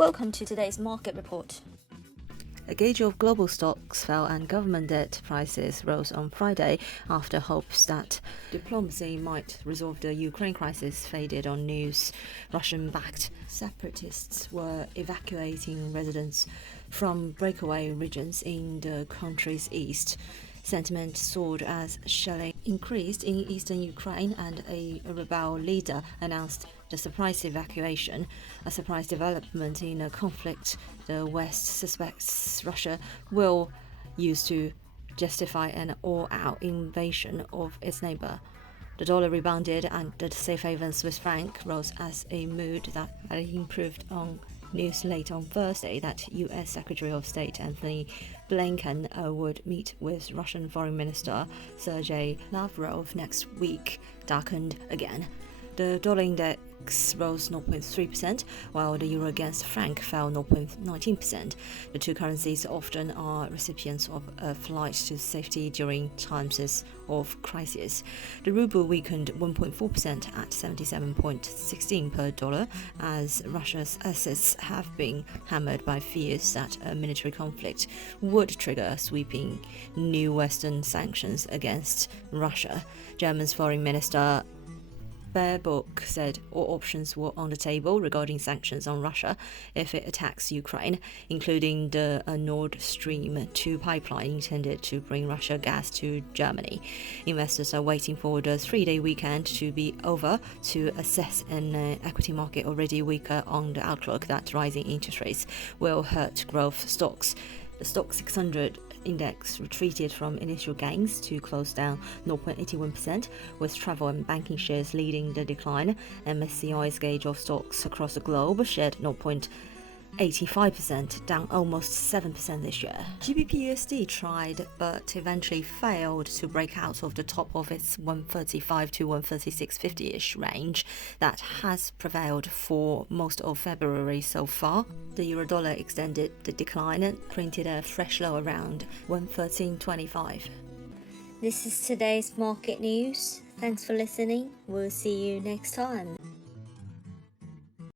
Welcome to today's market report. A gauge of global stocks fell and government debt prices rose on Friday after hopes that diplomacy might resolve the Ukraine crisis faded on news. Russian-backed separatists were evacuating residents from breakaway regions in the country's east. Sentiment soared as shelling increased in eastern Ukraine and a rebel leader announced the surprise evacuation, a surprise development in a conflict the West suspects Russia will use to justify an all-out invasion of its neighbor. The dollar rebounded and the safe haven Swiss franc rose as a mood that had improved on news late on Thursday that U.S. Secretary of State Anthony Blinken would meet with Russian Foreign Minister Sergei Lavrov next week darkened again. The dollar index rose 0.3%, while the euro against franc fell 0.19%. The two currencies often are recipients of a flight to safety during times of crisis. The ruble weakened 1.4% at 77.16 per dollar, as Russia's assets have been hammered by fears that a military conflict would trigger sweeping new Western sanctions against Russia. Germany's Foreign Minister Baerbock said all options were on the table regarding sanctions on Russia if it attacks Ukraine, including the Nord Stream 2 pipeline intended to bring Russia gas to Germany. Investors are waiting for the three-day weekend to be over to assess an equity market already weaker on the outlook that rising interest rates will hurt growth stocks. The Stoxx 600 index retreated from initial gains to close down 0.81%, with travel and banking shares leading the decline. MSCI's gauge of stocks across the globe shed 0.85%, down almost 7% this year. GBP/USD tried but eventually failed to break out of the top of its 135 to 136.50-ish range that has prevailed for most of February so far. The euro-dollar extended the decline and printed a fresh low around 113.25. This is today's market news. Thanks for listening. We'll see you next time.